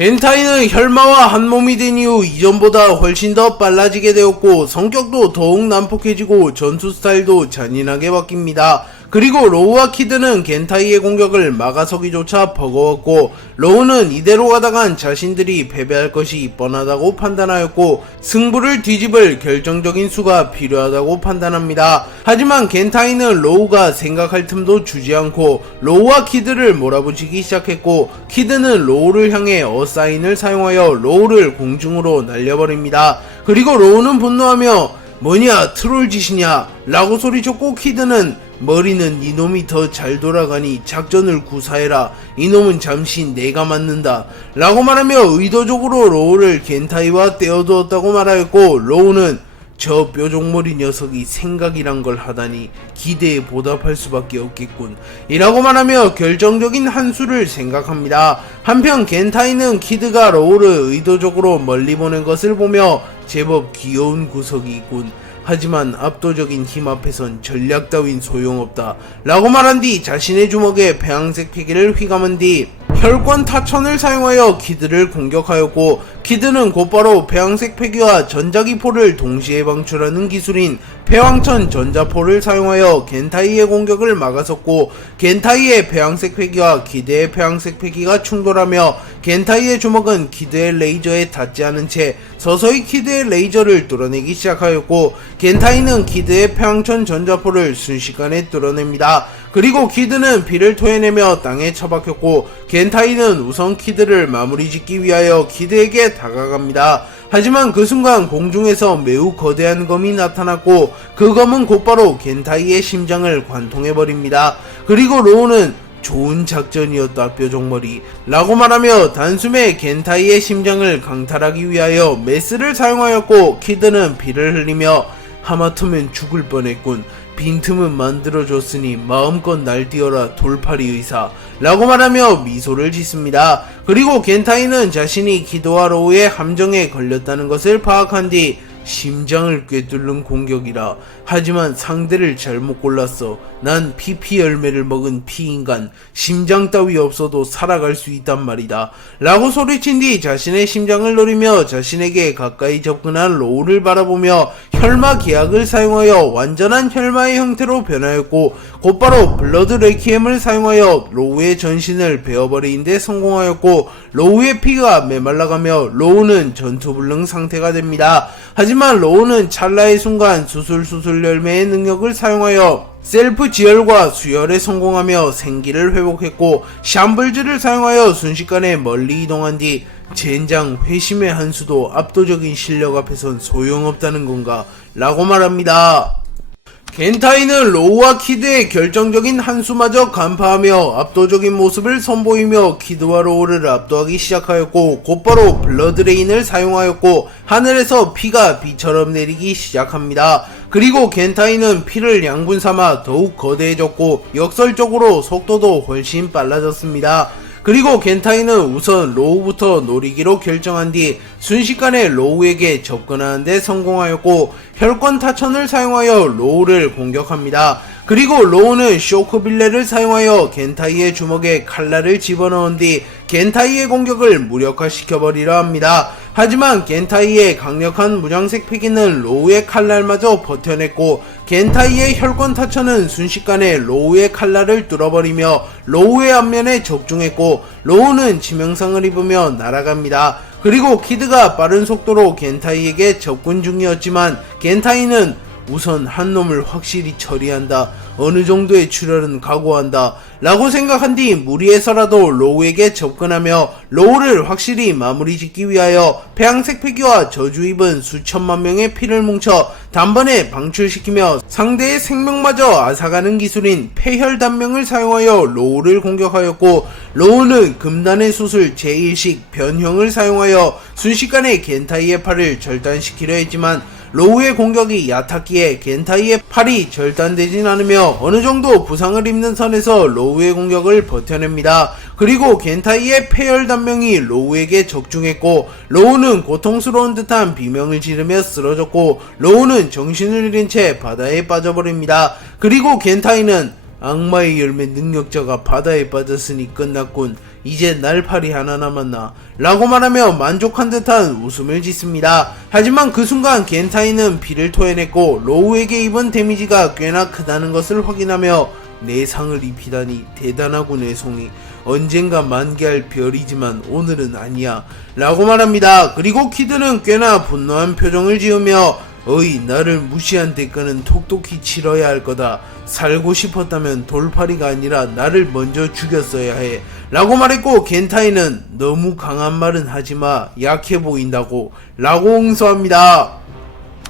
겐타이는 혈마와 한몸이 된 이후 이전보다 훨씬 더 빨라지게 되었고 성격도 더욱 난폭해지고 전투 스타일도 잔인하게 바뀝니다. 그리고 로우와 키드는 겐타이의 공격을 막아서기조차 버거웠고 로우는 이대로 가다간 자신들이 패배할 것이 뻔하다고 판단하였고 승부를 뒤집을 결정적인 수가 필요하다고 판단합니다. 하지만 겐타이는 로우가 생각할 틈도 주지 않고 로우와 키드를 몰아붙이기 시작했고 키드는 로우를 향해 어사인을 사용하여 로우를 공중으로 날려버립니다. 그리고 로우는 분노하며 뭐냐 트롤짓이냐 라고 소리쳤고 키드는 머리는 이놈이 더 잘 돌아가니 작전을 구사해라. 이놈은 잠시 내가 맞는다. 라고 말하며 의도적으로 로우를 겐타이와 떼어두었다고 말하였고 로우는 저 뾰족머리 녀석이 생각이란 걸 하다니 기대에 보답할 수밖에 없겠군 이라고 말하며 결정적인 한 수를 생각합니다. 한편 겐타이는 키드가 로우를 의도적으로 멀리 보낸 것을 보며 제법 귀여운 구석이 있군. 하지만 압도적인 힘 앞에선 전략 따윈 소용없다 라고 말한 뒤 자신의 주먹에 폐황색 패기를 휘감은 뒤 혈권 타천을 사용하여 키드를 공격하였고 키드는 곧바로 폐황색 패기와 전자기포를 동시에 방출하는 기술인 폐황천 전자포를 사용하여 겐타이의 공격을 막아섰고 겐타이의 폐황색 패기와 키드의 폐황색 패기가 충돌하며 겐타이의 주먹은 키드의 레이저에 닿지 않은 채 서서히 키드의 레이저를 뚫어내기 시작하였고 겐타이는 키드의 폐황천 전자포를 순식간에 뚫어냅니다. 그리고 키드는 피를 토해내며 땅에 처박혔고 겐타이는 우선 키드를 마무리 짓기 위하여 키드에게 다가갑니다. 하지만 그 순간 공중에서 매우 거대한 검이 나타났고 그 검은 곧바로 겐타이의 심장을 관통해버립니다. 그리고 로우는 좋은 작전이었다 뾰족머리 라고 말하며 단숨에 겐타이의 심장을 강탈하기 위하여 메스를 사용하였고 키드는 피를 흘리며 하마터면 죽을 뻔했군. 빈틈은 만들어줬으니 마음껏 날뛰어라 돌팔이 의사 라고 말하며 미소를 짓습니다. 그리고 겐타이는 자신이 키드와 로우의 함정에 걸렸다는 것을 파악한 뒤 심장을 꿰뚫는 공격이라. 하지만 상대를 잘못 골랐어. 난 PP 열매를 먹은 피인간. 심장 따위 없어도 살아갈 수 있단 말이다. 라고 소리친 뒤 자신의 심장을 노리며 자신에게 가까이 접근한 로우를 바라보며 혈마 계약을 사용하여 완전한 혈마의 형태로 변하였고 곧바로 블러드 레퀴엠을 사용하여 로우의 전신을 베어버리는 데 성공하였고 로우의 피가 메말라가며 로우는 전투불능 상태가 됩니다. 하지만 로우는 찰나의 순간 수술수술 열매의 능력을 사용하여 셀프 지혈과 수혈에 성공하며 생기를 회복했고 샴블즈를 사용하여 순식간에 멀리 이동한 뒤 젠장 회심의 한 수도 압도적인 실력 앞에선 소용없다는 건가 라고 말합니다. 겐타이는 로우와 키드의 결정적인 한 수마저 간파하며 압도적인 모습을 선보이며 키드와 로우를 압도하기 시작하였고 곧바로 블러드레인을 사용하였고 하늘에서 피가 비처럼 내리기 시작합니다. 그리고 겐타이는 피를 양분 삼아 더욱 거대해졌고 역설적으로 속도도 훨씬 빨라졌습니다. 그리고 겐타이는 우선 로우부터 노리기로 결정한 뒤 순식간에 로우에게 접근하는데 성공하였고 혈권 타천을 사용하여 로우를 공격합니다. 그리고 로우는 쇼크빌레를 사용하여 겐타이의 주먹에 칼날을 집어넣은 뒤 겐타이의 공격을 무력화시켜버리려 합니다. 하지만 겐타이의 강력한 무장색 패기는 로우의 칼날마저 버텨냈고 겐타이의 혈권 타천은 순식간에 로우의 칼날을 뚫어버리며 로우의 앞면에 적중했고 로우는 치명상을 입으며 날아갑니다. 그리고 키드가 빠른 속도로 겐타이에게 접근 중이었지만 겐타이는 우선 한 놈을 확실히 처리한다. 어느 정도의 출혈은 각오한다. 라고 생각한 뒤 무리해서라도 로우에게 접근하며 로우를 확실히 마무리 짓기 위하여 폐황색 패기와 저주 입은 수천만 명의 피를 뭉쳐 단번에 방출시키며 상대의 생명마저 앗아가는 기술인 폐혈단명을 사용하여 로우를 공격하였고 로우는 금단의 수술 제1식 변형을 사용하여 순식간에 겐타이의 팔을 절단시키려 했지만 로우의 공격이 얕았기에 겐타이의 팔이 절단되진 않으며 어느정도 부상을 입는 선에서 로우의 공격을 버텨냅니다. 그리고 겐타이의 폐혈단명이 로우에게 적중했고 로우는 고통스러운 듯한 비명을 지르며 쓰러졌고 로우는 정신을 잃은 채 바다에 빠져버립니다. 그리고 겐타이는 악마의 열매 능력자가 바다에 빠졌으니 끝났군. 이제 날파리 하나 남았나 라고 말하며 만족한 듯한 웃음을 짓습니다. 하지만 그 순간 겐타이는 피를 토해냈고 로우에게 입은 데미지가 꽤나 크다는 것을 확인하며 내 상을 입히다니 대단하군 애송이. 언젠가 만개할 별이지만 오늘은 아니야 라고 말합니다. 그리고 키드는 꽤나 분노한 표정을 지으며 어이, 나를 무시한 대가는 톡톡히 치러야 할 거다. 살고 싶었다면 돌팔이가 아니라 나를 먼저 죽였어야 해 라고 말했고, 겐타이는 너무 강한 말은 하지마, 약해 보인다고 라고 응수합니다.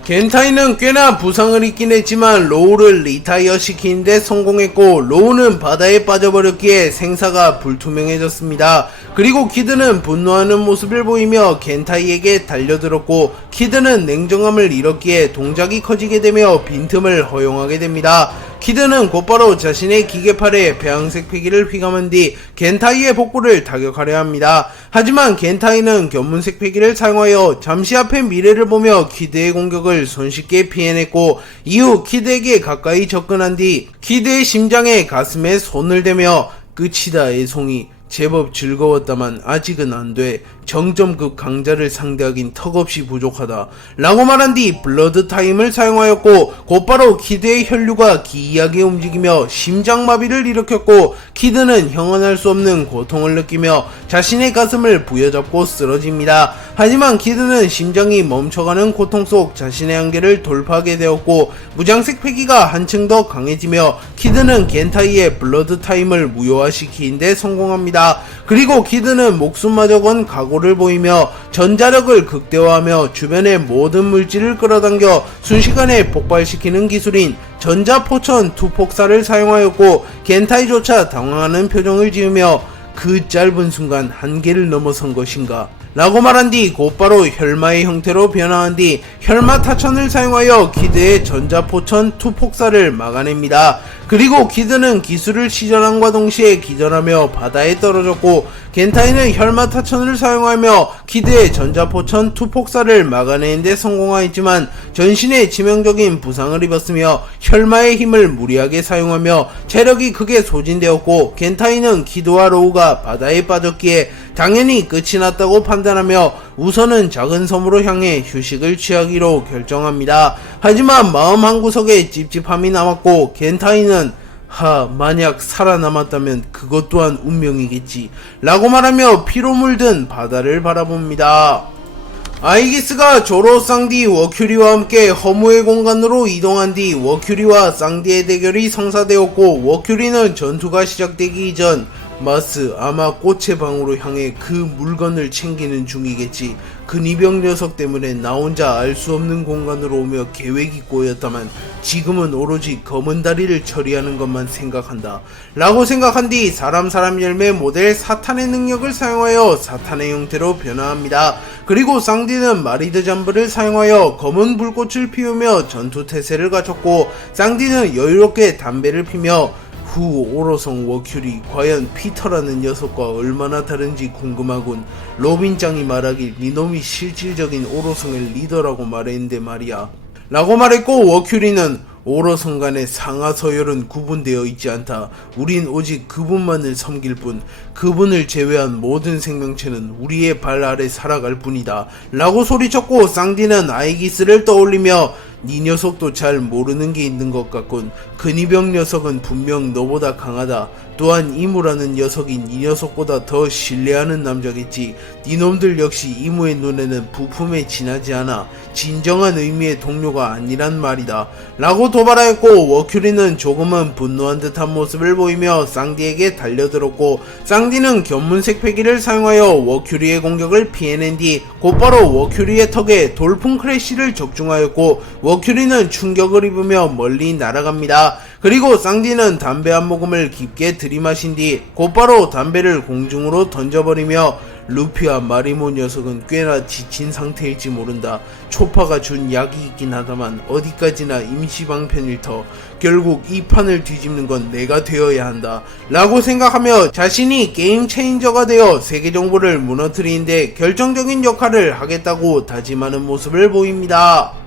겐타이는 꽤나 부상을 입긴 했지만 로우를 리타이어 시키는데 성공했고, 로우는 바다에 빠져버렸기에 생사가 불투명해졌습니다. 그리고 키드는 분노하는 모습을 보이며 겐타이에게 달려들었고, 키드는 냉정함을 잃었기에 동작이 커지게 되며 빈틈을 허용하게 됩니다. 키드는 곧바로 자신의 기계팔에 배양색 패기를 휘감은 뒤 겐타이의 복부를 타격하려 합니다. 하지만 겐타이는 견문색 패기를 사용하여 잠시 앞의 미래를 보며 키드의 공격을 손쉽게 피해냈고, 이후 키드에게 가까이 접근한 뒤 키드의 심장에 가슴에 손을 대며 끝이다 애송이, 제법 즐거웠다만 아직은 안돼. 정점급 강자를 상대하긴 턱없이 부족하다 라고 말한 뒤 블러드 타임을 사용하였고, 곧바로 키드의 혈류가 기이하게 움직이며 심장마비를 일으켰고, 키드는 형언할 수 없는 고통을 느끼며 자신의 가슴을 부여잡고 쓰러집니다. 하지만 키드는 심장이 멈춰가는 고통 속 자신의 한계를 돌파하게 되었고, 무장색 패기가 한층 더 강해지며 키드는 겐타이의 블러드 타임을 무효화시키는데 성공합니다. 그리고 키드는 목숨마저 건 각오를 보이며 전자력을 극대화하며 주변의 모든 물질을 끌어당겨 순식간에 폭발시키는 기술인 전자포천 투폭사를 사용하였고, 겐타이조차 당황하는 표정을 지으며 그 짧은 순간 한계를 넘어선 것인가 라고 말한 뒤 곧바로 혈마의 형태로 변화한 뒤 혈마 타천을 사용하여 키드의 전자포천 투폭사를 막아냅니다. 그리고 키드는 기술을 시전함과 동시에 기절하며 바다에 떨어졌고, 겐타이는 혈마 타천을 사용하며 키드의 전자포천 투폭사를 막아내는 데 성공하였지만 전신에 치명적인 부상을 입었으며 혈마의 힘을 무리하게 사용하며 체력이 크게 소진되었고, 겐타이는 키드와 로우가 바다에 빠졌기에 당연히 끝이 났다고 판단하며 우선은 작은 섬으로 향해 휴식을 취하기로 결정합니다. 하지만 마음 한구석에 찝찝함이 남았고, 겐타이는 만약 살아남았다면 그것 또한 운명이겠지 라고 말하며 피로 물든 바다를 바라봅니다. 아이기스가 조로, 쌍디, 워큐리와 함께 허무의 공간으로 이동한 뒤 워큐리와 쌍디의 대결이 성사되었고, 워큐리는 전투가 시작되기 이전 마스, 아마 꽃의 방으로 향해 그 물건을 챙기는 중이겠지. 근위병 녀석 때문에 나 혼자 알 수 없는 공간으로 오며 계획이 꼬였다만 지금은 오로지 검은 다리를 처리하는 것만 생각한다 라고 생각한 뒤 사람 열매 모델 사탄의 능력을 사용하여 사탄의 형태로 변화합니다. 그리고 쌍디는 마리드 잠브를 사용하여 검은 불꽃을 피우며 전투 태세를 갖췄고, 쌍디는 여유롭게 담배를 피며 오로성 워큐리, 과연 피터라는 녀석과 얼마나 다른지 궁금하군. 로빈짱이 말하길 니놈이 실질적인 오로성의 리더라고 말했는데 말이야 라고 말했고, 워큐리는 오로성 간의 상하 서열은 구분되어 있지 않다. 우린 오직 그분만을 섬길 뿐, 그분을 제외한 모든 생명체는 우리의 발 아래 살아갈 뿐이다 라고 소리쳤고, 쌍디는 아이기스를 떠올리며 네 녀석도 잘 모르는 게 있는 것 같군. 근위병 녀석은 분명 너보다 강하다. 또한 이무라는 녀석이 네 녀석보다 더 신뢰하는 남자겠지. 네 놈들 역시 이무의 눈에는 부품에 지나지 않아. 진정한 의미의 동료가 아니란 말이다 라고 도발하였고, 워큐리는 조금은 분노한 듯한 모습을 보이며 쌍디에게 달려들었고, 쌍디는 견문색 패기를 사용하여 워큐리의 공격을 피해낸 뒤 곧바로 워큐리의 턱에 돌풍 크래쉬를 적중하였고, 워큐리는 충격을 입으며 멀리 날아갑니다. 그리고 쌍디는 담배 한 모금을 깊게 들이마신 뒤 곧바로 담배를 공중으로 던져버리며 루피와 마리모 녀석은 꽤나 지친 상태일지 모른다. 초파가 준 약이 있긴 하다만 어디까지나 임시방편일 터. 결국 이 판을 뒤집는 건 내가 되어야 한다 라고 생각하며 자신이 게임 체인저가 되어 세계 정보를 무너뜨리는데 결정적인 역할을 하겠다고 다짐하는 모습을 보입니다.